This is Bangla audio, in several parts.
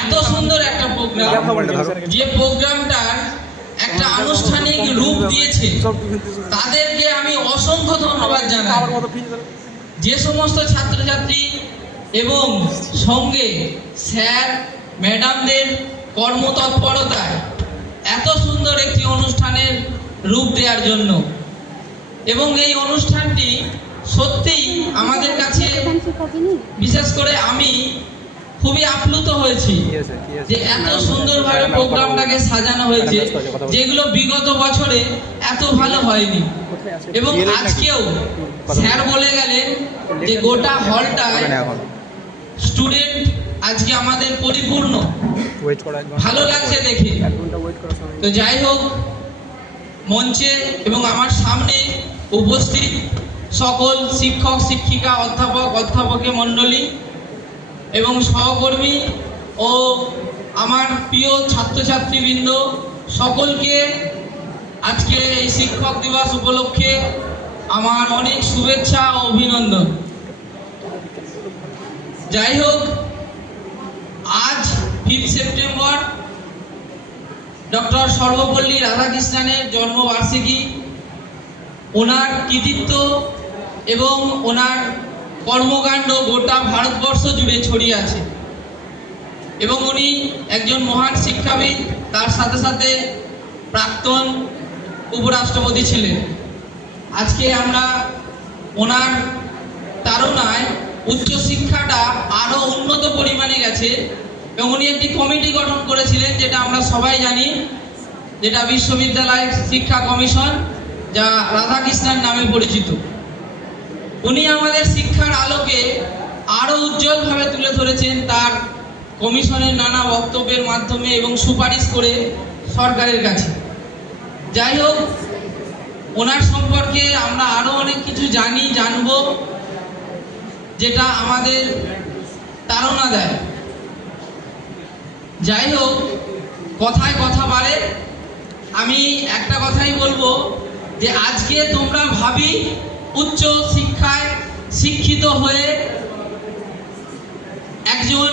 এত সুন্দর একটা প্রোগ্রাম, যে প্রোগ্রামটার একটা আনুষ্ঠানিক রূপ দিয়েছে, তাদেরকে আমি অসংখ্য ধন্যবাদ জানাই। যে সমস্ত ছাত্রছাত্রী এবং সঙ্গে স্যার ম্যাডামদের কর্মতৎপরতায় এত সুন্দর একটি অনুষ্ঠানের রূপ দেওয়ার জন্য, এবং এই অনুষ্ঠানটি সত্যিই আমাদের কাছে, বিশেষ করে আমি খুবই আপ্লুত হয়েছি যে এত সুন্দরভাবে প্রোগ্রামটাকে সাজানো হয়েছে, যেগুলো বিগত বছরে এত ভালো হয়নি। এবং আজকেও স্যার বলে গেলেন যে গোটা হলটায় স্টুডেন্ট আজকে আমাদের পরিপূর্ণ, ভালো লাগছে দেখে। তো যাই হোক, মঞ্চে এবং আমার সামনে উপস্থিত সকল শিক্ষক শিক্ষিকা অধ্যাপক মণ্ডলী এবং সহকর্মী ও আমার প্রিয় ছাত্রছাত্রীবৃন্দ, সকলকে আজকে এই শিক্ষক দিবস উপলক্ষে আমার অনেক শুভেচ্ছা ও অভিনন্দন। যাই হোক, আজ 5 সেপ্টেম্বর ডক্টর সর্বপল্লী রাধাকৃষ্ণনের জন্মবার্ষিকী। ওনার কৃতিত্ব এবং ওনার কর্মকাণ্ড গোটা ভারতবর্ষ জুড়ে ছড়িয়ে আছে, এবং উনি একজন মহান শিক্ষাবিদ, তার সাথে সাথে প্রাক্তন উপরাষ্ট্রপতি ছিলেন। আজকে আমরা ওনার তাড়নায় উচ্চশিক্ষাটা আরও উন্নত পরিমাণে গেছে, এবং উনি একটি কমিটি গঠন করেছিলেন, যেটা আমরা সবাই জানি, যেটা বিশ্ববিদ্যালয় শিক্ষা কমিশন, যা রাধাকৃষ্ণন নামে পরিচিত। উনি আমাদের শিক্ষার আলোকে আরও উজ্জ্বলভাবে তুলে ধরেছেন তার কমিশনের নানা বক্তব্যের মাধ্যমে এবং সুপারিশ করে সরকারের কাছে। যাই হোক, ওনার সম্পর্কে আমরা আরও অনেক কিছু জানব, যেটা আমাদের তাড়না দেয়। যাই হোক, কথায় কথা বাড়ে, আমি একটা কথাই বলবো যে আজকে তোমরা ভাবি উচ্চ শিক্ষায় শিক্ষিত হয়ে একজন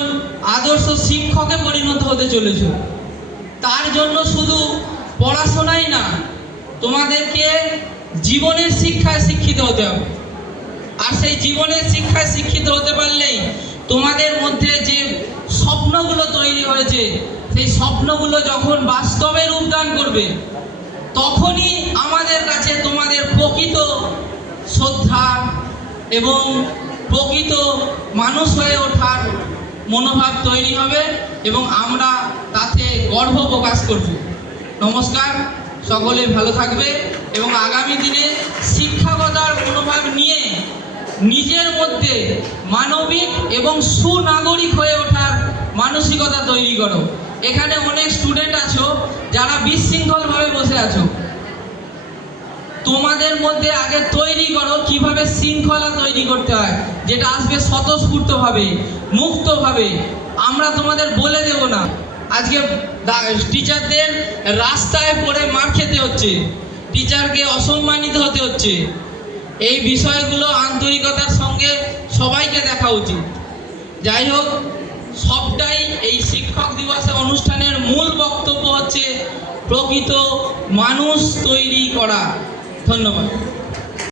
আদর্শ শিক্ষকে পরিণত হতে চলেছ। তার জন্য শুধু পড়াশোনাই না, তোমাদেরকে জীবনের শিক্ষায় শিক্ষিত হতে হবে। আর সেই জীবনের শিক্ষায় শিক্ষিত হতে পারলেই তোমাদের মধ্যে যে স্বপ্নগুলো তৈরি হয়েছে, সেই স্বপ্নগুলো যখন বাস্তবে রূপদান করবে, তখনই আমাদের কাছে তোমাদের প্রকৃত শ্রদ্ধা এবং প্রকৃত মানুষ হয়ে ওঠার মনোভাব তৈরি হবে, এবং আমরা তাতে গর্ব প্রকাশ করব। নমস্কার, সকলে ভালো থাকবে, এবং আগামী দিনে শিক্ষকতার মনোভাব নিয়ে নিজের মধ্যে মানবিক এবং সুনাগরিক হয়ে ওঠার মানসিকতা তৈরি করো। এখানে অনেক স্টুডেন্ট আছো যারা বিশৃঙ্খলভাবে বসে আছো, তোমাদের মধ্যে আগে তৈরি করো কিভাবে শৃঙ্খলা তৈরি করতে হয়, যেটা আসবে স্বতঃস্ফূর্তভাবে, মুক্তভাবে। আমরা তোমাদের বলে দেব না। আজকে টিচারদের রাস্তায় পড়ে মার খেতে হচ্ছে, টিচারকে অসম্মানিত হতে হচ্ছে। এই বিষয়গুলো আন্তরিকতার সঙ্গে সবাইকে দেখা উচিত। যাই হোক, সবটাই এই শিক্ষক দিবসের অনুষ্ঠানের মূল বক্তব্য হচ্ছে প্রকৃত মানুষ তৈরি করা। ধন্যবাদ।